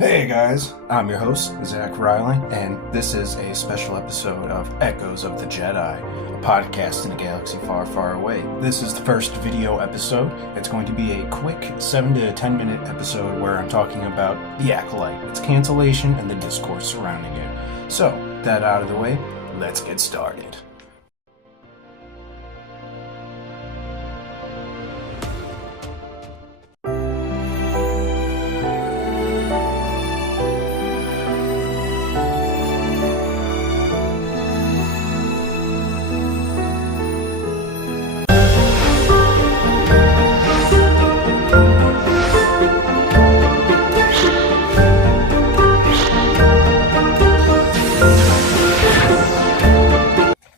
Hey guys, I'm your host, Zach Riley, and this is a special episode of Echoes of the Jedi, a podcast in a galaxy far, far away. This is the first video episode. It's going to be a quick 7 to 10 minute episode where I'm talking about the Acolyte, its cancellation, and the discourse surrounding it. So, that out of the way, let's get started.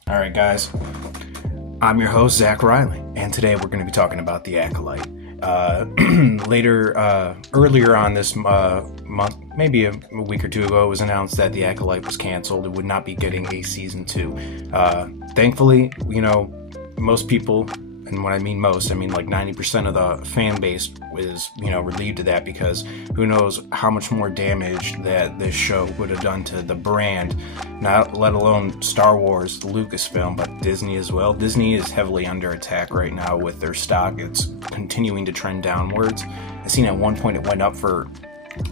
Alright guys, I'm your host, Zach Riley, and today we're going to be talking about the Acolyte. Earlier on this month, maybe a week or two ago, it was announced that the Acolyte was canceled. It would not be getting a season 2. Thankfully, most people, and when I mean most, I mean like 90% of the fan base is, relieved of that, because who knows how much more damage that this show would have done to the brand, not let alone Star Wars, the Lucasfilm, but Disney as well. Disney is heavily under attack right now with their stock. It's continuing to trend downwards. I seen at one point it went up for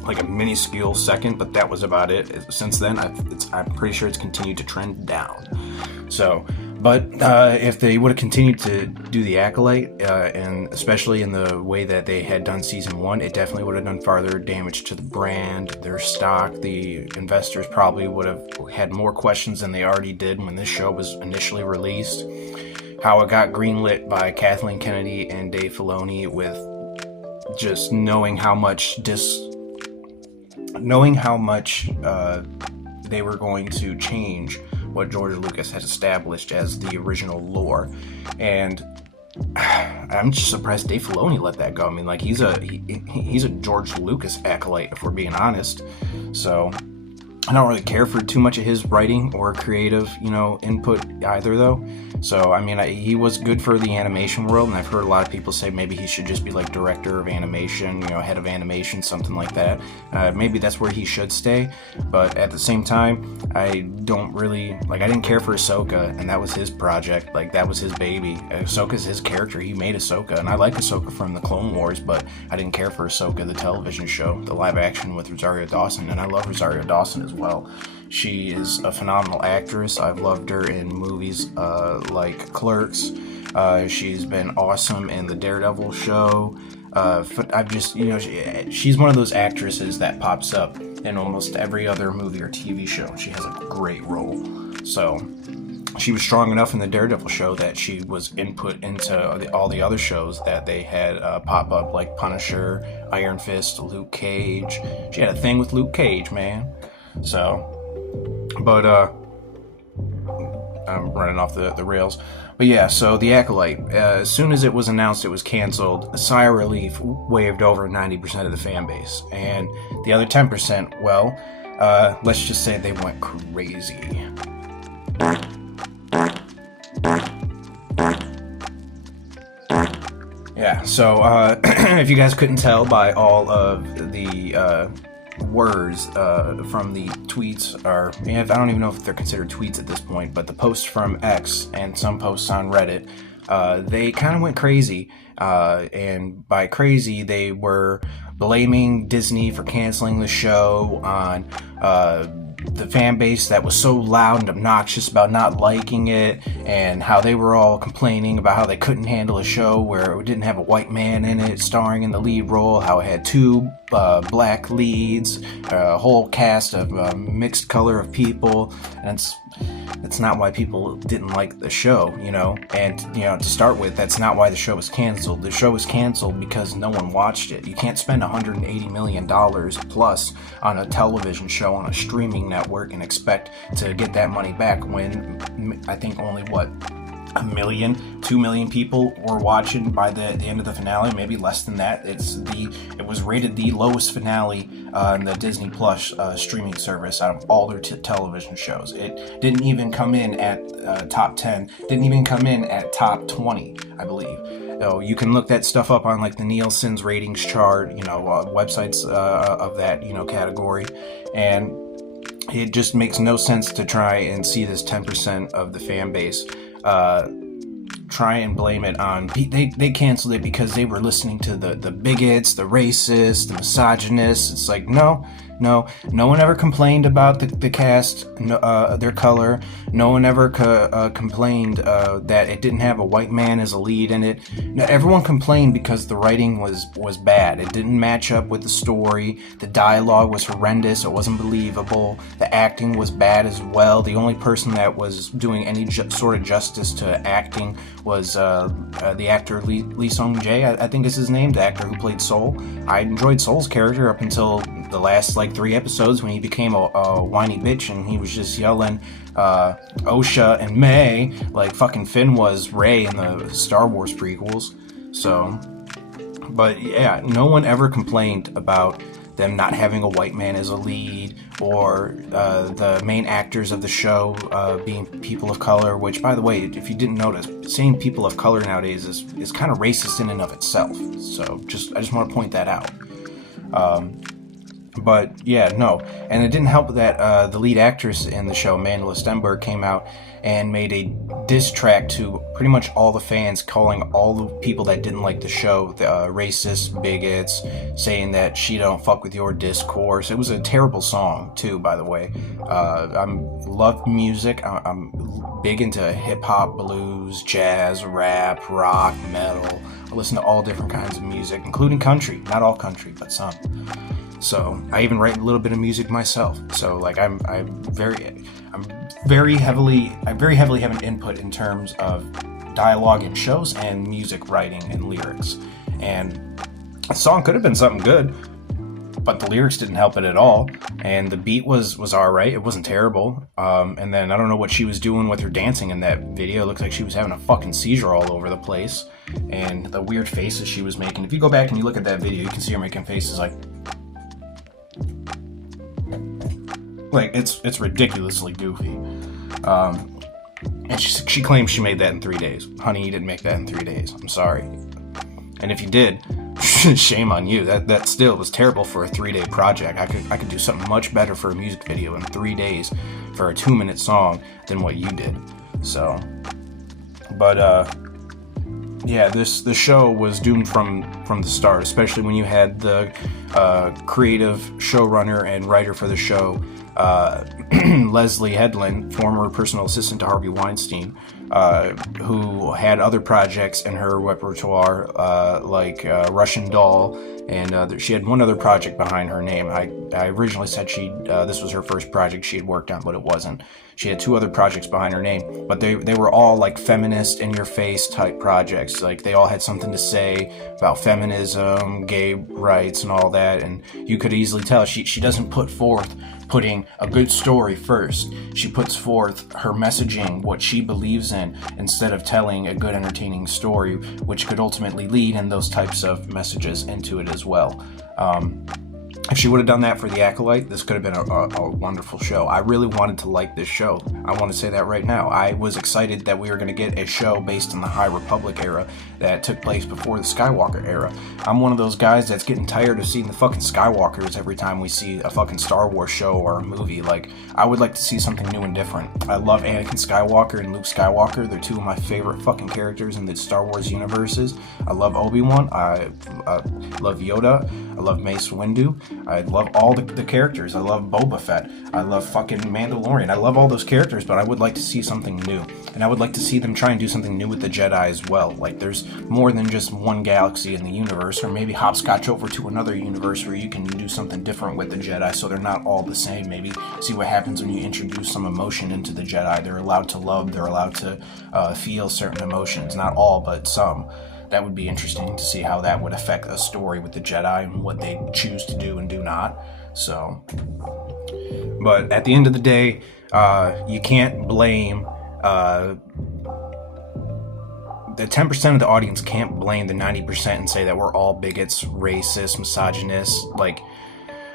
like a minuscule second, but that was about it. Since then, I'm pretty sure it's continued to trend down. So, but if they would have continued to do the Acolyte, and especially in the way that they had done season 1, it definitely would have done farther damage to the brand, their stock. The investors probably would have had more questions than they already did when this show was initially released. How it got greenlit by Kathleen Kennedy and Dave Filoni, with just knowing how much they were going to change what George Lucas had established as the original lore. And I'm just surprised Dave Filoni let that go. I mean, like, he's a George Lucas acolyte, if we're being honest. So I don't really care for too much of his writing or creative, input either, though. So, I mean, he was good for the animation world, and I've heard a lot of people say maybe he should just be like director of animation, head of animation, something like that. Maybe that's where he should stay, but at the same time, I don't really, I didn't care for Ahsoka, and that was his project, that was his baby. Ahsoka's his character. He made Ahsoka, and I like Ahsoka from the Clone Wars, but I didn't care for Ahsoka, the television show, the live action with Rosario Dawson, and I love Rosario Dawson as well. She is a phenomenal actress. I've loved her in movies like Clerks. She's been awesome in the Daredevil show. I've just, she's one of those actresses that pops up in almost every other movie or TV show. She has a great role. So she was strong enough in the Daredevil show that she was input into all the other shows that they had pop up, like Punisher, Iron Fist, Luke Cage. She had a thing with Luke Cage, man. So, but I'm running off the rails. But yeah, so the Acolyte, as soon as it was announced it was canceled, a sigh of relief waved over 90% of the fan base. And the other 10%, well, let's just say they went crazy. Yeah, so if you guys couldn't tell by all of the words from the tweets, or I don't even know if they're considered tweets at this point, but the posts from X and some posts on Reddit, they kind of went crazy, and by crazy they were blaming Disney for canceling the show on the fan base that was so loud and obnoxious about not liking it, and how they were all complaining about how they couldn't handle a show where it didn't have a white man in it starring in the lead role, how it had 2 black leads, a whole cast of mixed color of people, and that's not why people didn't like the show, and to start with, that's not why the show was canceled. The show was canceled because no one watched it. You can't spend $180 million plus on a television show on a streaming network and expect to get that money back when I think only 1 million, 2 million people were watching by the end of the finale, maybe less than that. It was rated the lowest finale in the Disney Plus streaming service out of all their television shows. It didn't even come in at top 10, didn't even come in at top 20, I believe. So you can look that stuff up on like the Nielsen's ratings chart, websites of that, category, and it just makes no sense to try and see this 10% of the fan base try and blame it on they canceled it because they were listening to the bigots, the racists, the misogynists. It's like, no one ever complained about the cast, their color. No one ever complained that it didn't have a white man as a lead in it. No, everyone complained because the writing was bad. It didn't match up with the story. The dialogue was horrendous. It wasn't believable. The acting was bad as well. The only person that was doing any sort of justice to acting was the actor Lee Sung-jae, I think is his name, the actor who played Soul. I enjoyed Soul's character up until the last 3 episodes when he became a whiny bitch and he was just yelling Osha and May like fucking Finn was Rey in the Star Wars prequels. So, but yeah, no one ever complained about them not having a white man as a lead, or the main actors of the show being people of color, which, by the way, if you didn't notice, saying people of color nowadays is kind of racist in and of itself. So I just want to point that out. But yeah, no. And it didn't help that the lead actress in the show, Mandela Stenberg, came out and made a diss track to pretty much all the fans, calling all the people that didn't like the show racist, bigots, saying that she don't fuck with your discourse. It was a terrible song too, by the way. I love music. I'm big into hip-hop, blues, jazz, rap, rock, metal. I listen to all different kinds of music, including country. Not all country, but some. So I even write a little bit of music myself. So I'm very heavily have an input in terms of dialogue in shows and music writing and lyrics. And the song could have been something good, but the lyrics didn't help it at all. And the beat was all right. It wasn't terrible. And then I don't know what she was doing with her dancing in that video. It looks like she was having a fucking seizure all over the place. And the weird faces she was making. If you go back and you look at that video, you can see her making faces like it's ridiculously goofy. And she claims she made that in 3 days. Honey, you didn't make that in 3 days. I'm sorry. And if you did, shame on you. That still was terrible for a 3-day project. I could do something much better for a music video in 3 days for a 2-minute song than what you did. So, but yeah, the show was doomed from the start, especially when you had the creative showrunner and writer for the show, Leslie Headland, former personal assistant to Harvey Weinstein, who had other projects in her repertoire, like Russian Doll, and she had one other project behind her name. I originally said this was her first project she had worked on, but it wasn't. She had 2 other projects behind her name, but they were all like feminist, in-your-face type projects. Like they all had something to say about feminism, gay rights, and all that. And you could easily tell she doesn't put forth putting a good story first. She puts forth her messaging, what she believes in, instead of telling a good, entertaining story, which could ultimately lead in those types of messages into it as well. If she would have done that for The Acolyte, this could have been a wonderful show. I really wanted to like this show. I want to say that right now. I was excited that we were going to get a show based in the High Republic era that took place before the Skywalker era. I'm one of those guys that's getting tired of seeing the fucking Skywalkers every time we see a fucking Star Wars show or a movie. Like, I would like to see something new and different. I love Anakin Skywalker and Luke Skywalker. They're 2 of my favorite fucking characters in the Star Wars universes. I love Obi-Wan. I love Yoda. I love Mace Windu. I love all the characters. I love Boba Fett. I love fucking Mandalorian. I love all those characters, but I would like to see something new. And I would like to see them try and do something new with the Jedi as well. Like, there's more than just one galaxy in the universe, or maybe hopscotch over to another universe where you can do something different with the Jedi so they're not all the same. Maybe see what happens when you introduce some emotion into the Jedi. They're allowed to love. They're allowed to feel certain emotions. Not all, but some. That would be interesting to see how that would affect a story with the Jedi and what they choose to do and do not. So, but at the end of the day, you can't blame the 10% of the audience can't blame the 90% and say that we're all bigots, racist, misogynists. Like,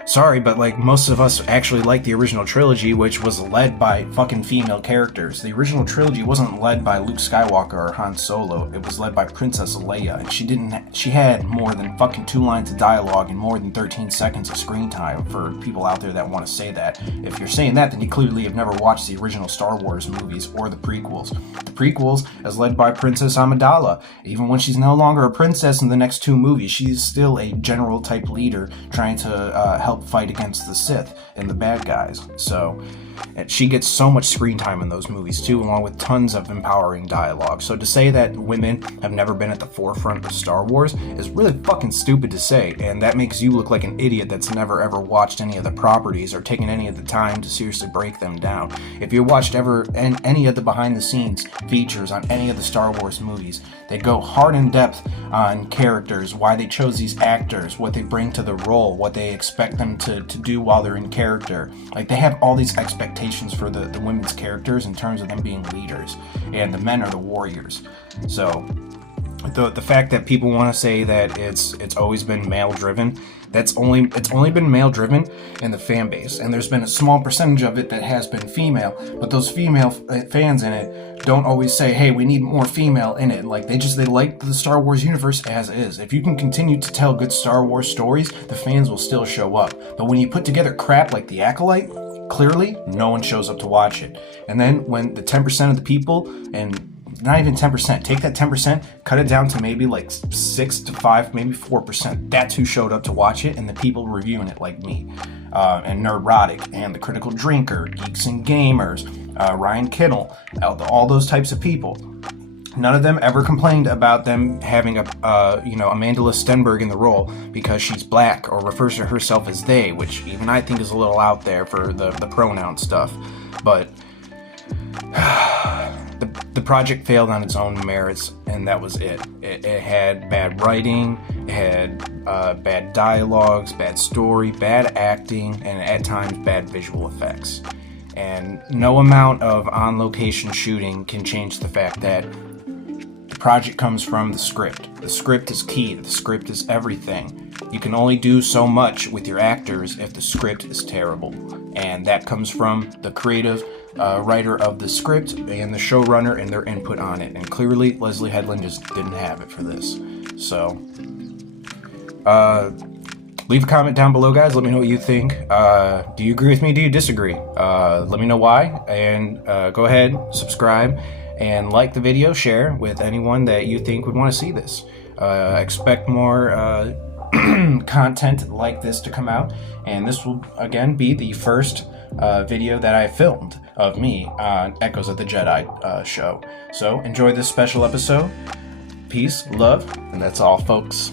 sorry, but like most of us actually like the original trilogy, which was led by fucking female characters. The original trilogy wasn't led by Luke Skywalker or Han Solo. It was led by Princess Leia, and she had more than fucking 2 lines of dialogue and more than 13 seconds of screen time. For people out there that want to say that, if you're saying that, then you clearly have never watched the original Star Wars movies or the prequels. The prequels is led by Princess Amidala. Even when she's no longer a princess in the next 2 movies, she's still a general type leader trying to help fight against the Sith and the bad guys. So, and she gets so much screen time in those movies too, along with tons of empowering dialogue. So to say that women have never been at the forefront of Star Wars is really fucking stupid to say, and that makes you look like an idiot that's never ever watched any of the properties or taken any of the time to seriously break them down. If you watched any of the behind the scenes features on any of the Star Wars movies, they go hard in depth on characters, why they chose these actors, what they bring to the role, what they expect them to do while they're in character. Like, they have all these expectations for the women's characters in terms of them being leaders, and the men are the warriors. So the fact that people want to say that it's always been male driven, it's only been male driven in the fan base, and there's been a small percentage of it that has been female, but those female fans in it don't always say, hey, we need more female in it. Like, they like the Star Wars universe as is. If you can continue to tell good Star Wars stories, the fans will still show up. But when you put together crap like The Acolyte, clearly no one shows up to watch it. And then when the 10% of the people, and not even 10%, take that 10%, cut it down to maybe like 6 to 5, maybe 4%. That's who showed up to watch it, and the people reviewing it like me, and Nerdrotic, and the Critical Drinker, Geeks and Gamers, Ryan Kittle, all those types of people. None of them ever complained about them having Amandla Stenberg in the role because she's black or refers to herself as they, which even I think is a little out there for the pronoun stuff. But the project failed on its own merits, and that was it. It had bad writing, it had bad dialogues, bad story, bad acting, and at times bad visual effects. And no amount of on-location shooting can change the fact that the project comes from the script. The script is key. The script is everything. You can only do so much with your actors if the script is terrible. And that comes from the creative writer of the script and the showrunner and their input on it. And clearly, Leslie Headland just didn't have it for this. So, leave a comment down below, guys. Let me know what you think. Do you agree with me? Do you disagree? Let me know why. And go ahead, subscribe, and like the video. Share with anyone that you think would want to see this. Expect more content like this to come out. And this will, again, be the first video that I filmed of me on Echoes of the Jedi show. So enjoy this special episode. Peace, love, and that's all, folks.